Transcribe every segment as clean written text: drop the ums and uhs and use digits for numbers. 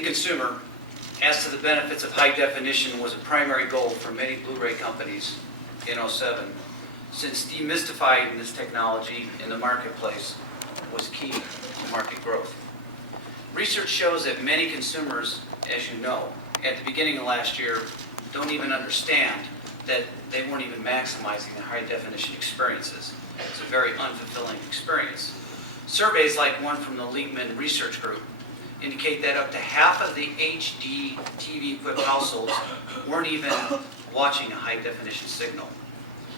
the consumer as to the benefits of high definition was a primary goal for many Blu-ray companies in '07, since demystifying this technology in the marketplace was key to market growth. Research shows that many consumers, as you know, at the beginning of last year, don't even understand that they weren't even maximizing the high definition experiences. It's a very unfulfilling experience. Surveys like one from the Leakman Research Group indicate that up to half of the HD TV equipped households weren't even watching a high definition signal,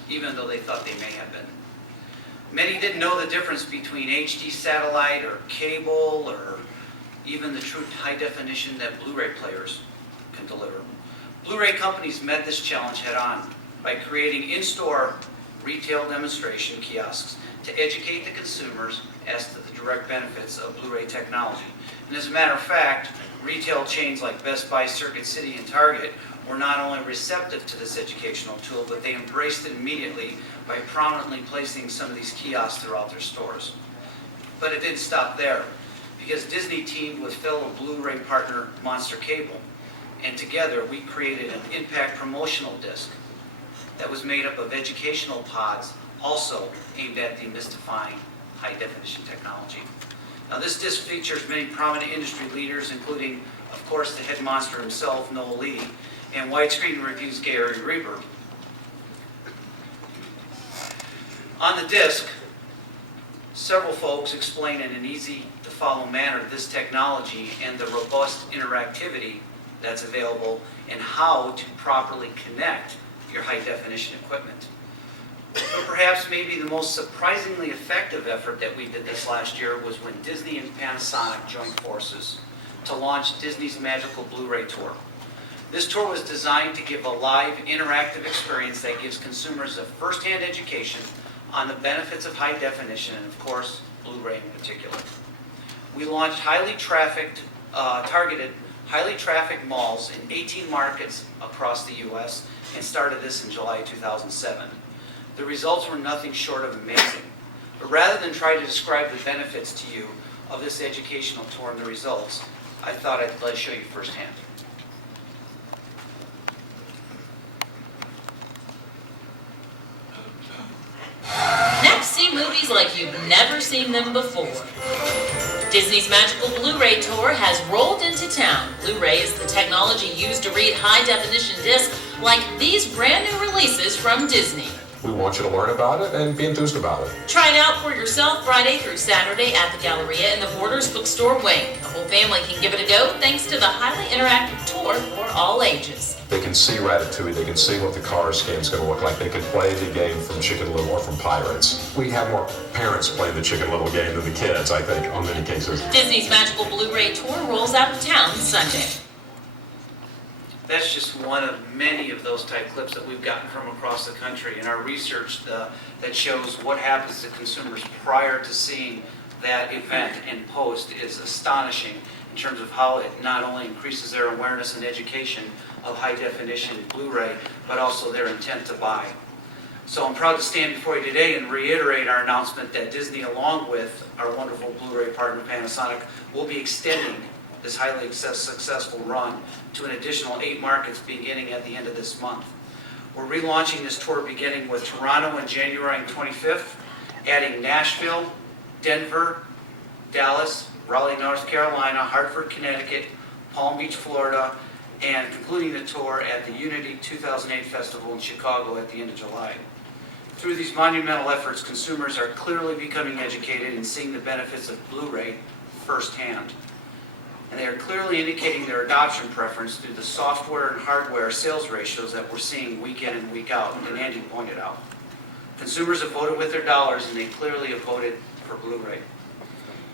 even though they thought they may have been. Many didn't know the difference between HD satellite or cable or even the true high definition that Blu-ray players can deliver. Blu-ray companies met this challenge head on by creating in-store retail demonstration kiosks to educate the consumers as to the direct benefits of Blu-ray technology. And as a matter of fact, retail chains like Best Buy, Circuit City, and Target were not only receptive to this educational tool, but they embraced it immediately by prominently placing some of these kiosks throughout their stores. But it didn't stop there, because Disney teamed with fellow Blu-ray partner Monster Cable, and together we created an impact promotional disc that was made up of educational pods, also aimed at demystifying high-definition technology. Now, this disc features many prominent industry leaders, including, of course, the head monster himself, Noel Lee, and Widescreen Review's Gary Reber. On the disc, several folks explain in an easy-to-follow manner this technology and the robust interactivity that's available and how to properly connect your high-definition equipment. But perhaps maybe the most surprisingly effective effort that we did this last year was when Disney and Panasonic joined forces to launch Disney's Magical Blu-ray Tour. This tour was designed to give a live, interactive experience that gives consumers a first-hand education on the benefits of high definition and, of course, Blu-ray in particular. We launched targeted highly trafficked malls in 18 markets across the U.S. and started this in July 2007. The results were nothing short of amazing. But rather than try to describe the benefits to you of this educational tour and the results, I thought I'd let show you firsthand. Next, see movies like you've never seen them before. Disney's Magical Blu-ray Tour has rolled into town. Blu-ray is the technology used to read high-definition discs like these brand new releases from Disney. We want you to learn about it and be enthused about it. Try it out for yourself Friday through Saturday at the Galleria in the Borders Bookstore wing. The whole family can give it a go thanks to the highly interactive tour for all ages. They can see Ratatouille, they can see what the Cars game is going to look like. They can play the game from Chicken Little or from Pirates. We have more parents playing the Chicken Little game than the kids, I think, on many cases. Disney's Magical Blu-ray Tour rolls out of town Sunday. That's just one of many of those type clips that we've gotten from across the country. And our research that shows what happens to consumers prior to seeing that event and post is astonishing in terms of how it not only increases their awareness and education of high-definition Blu-ray, but also their intent to buy. So I'm proud to stand before you today and reiterate our announcement that Disney, along with our wonderful Blu-ray partner Panasonic, will be extending this highly successful run to an additional 8 markets beginning at the end of this month. We're relaunching this tour beginning with Toronto on January 25th, adding Nashville, Denver, Dallas, Raleigh, North Carolina, Hartford, Connecticut, Palm Beach, Florida, and concluding the tour at the Unity 2008 Festival in Chicago at the end of July. Through these monumental efforts, consumers are clearly becoming educated and seeing the benefits of Blu-ray firsthand. And they are clearly indicating their adoption preference through the software and hardware sales ratios that we're seeing week in and week out, and Andy pointed out. Consumers have voted with their dollars, and they clearly have voted for Blu-ray.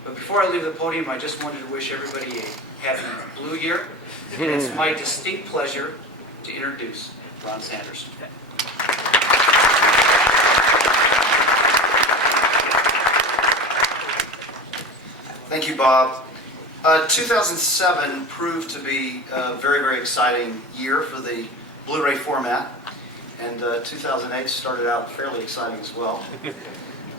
But before I leave the podium, I just wanted to wish everybody a happy Blue Year, and it's my distinct pleasure to introduce Ron Sanders. Thank you, Bob. 2007 proved to be a very, very exciting year for the Blu-ray format, and 2008 started out fairly exciting as well.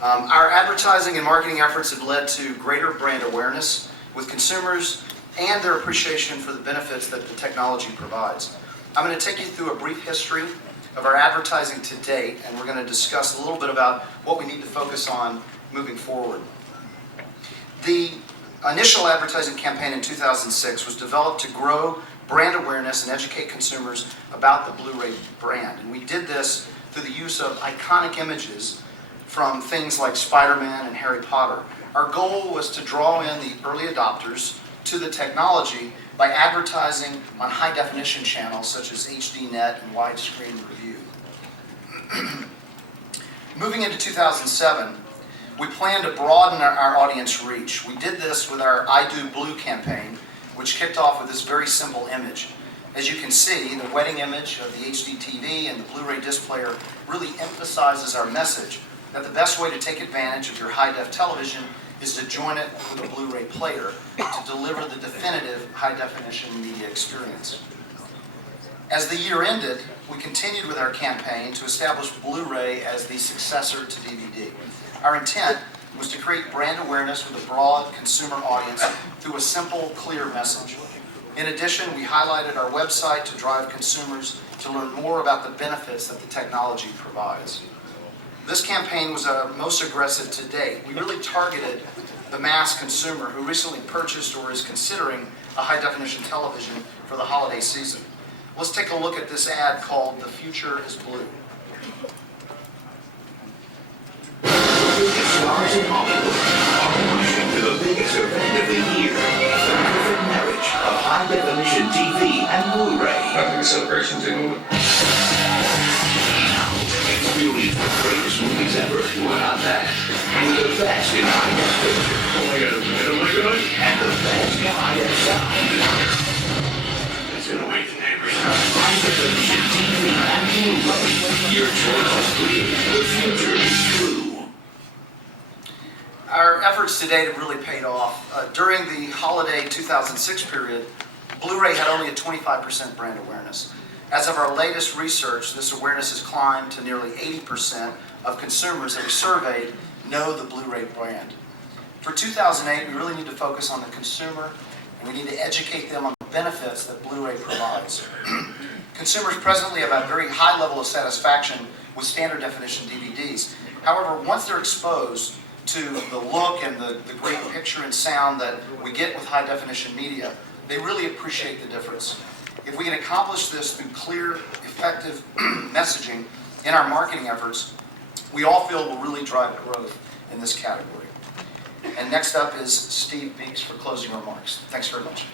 Our advertising and marketing efforts have led to greater brand awareness with consumers and their appreciation for the benefits that the technology provides. I'm going to take you through a brief history of our advertising to date, and we're going to discuss a little bit about what we need to focus on moving forward. The initial advertising campaign in 2006 was developed to grow brand awareness and educate consumers about the Blu-ray brand. And we did this through the use of iconic images from things like Spider-Man and Harry Potter. Our goal was to draw in the early adopters to the technology by advertising on high-definition channels such as HDNet and widescreen review. Moving into 2007, we plan to broaden our audience reach. We did this with our I Do Blue campaign, which kicked off with this very simple image. As you can see, the wedding image of the HD TV and the Blu-ray disc player really emphasizes our message that the best way to take advantage of your high-def television is to join it with a Blu-ray player to deliver the definitive high-definition media experience. As the year ended, we continued with our campaign to establish Blu-ray as the successor to DVD. Our intent was to create brand awareness with a broad consumer audience through a simple, clear message. In addition, we highlighted our website to drive consumers to learn more about the benefits that the technology provides. This campaign was our most aggressive to date. We really targeted the mass consumer who recently purchased or is considering a high-definition television for the holiday season. Let's take a look at this ad called "The Future is Blue." Biggest stars in Hollywood are rushing to the biggest event of the year, the perfect marriage of high-definition TV and Blu-ray. Nothing celebrations in. Experience the greatest movies ever. What on that? With the best in high-def picture. Oh my god, And the best in high-def sound. It's gonna wake the neighbors. High-definition TV and Blu-ray. Your choice is clear. The future is true. Our efforts to date have really paid off. During the holiday 2006 period, Blu-ray had only a 25% brand awareness. As of our latest research, this awareness has climbed to nearly 80% of consumers that we surveyed know the Blu-ray brand. For 2008, we really need to focus on the consumer, and we need to educate them on the benefits that Blu-ray provides. Consumers presently have a very high level of satisfaction with standard definition DVDs. However, once they're exposed to the look and the great picture and sound that we get with high definition media, they really appreciate the difference. If we can accomplish this through clear, effective messaging in our marketing efforts, we all feel will really drive growth in this category. And next up is Steve Beeks for closing remarks. Thanks very much.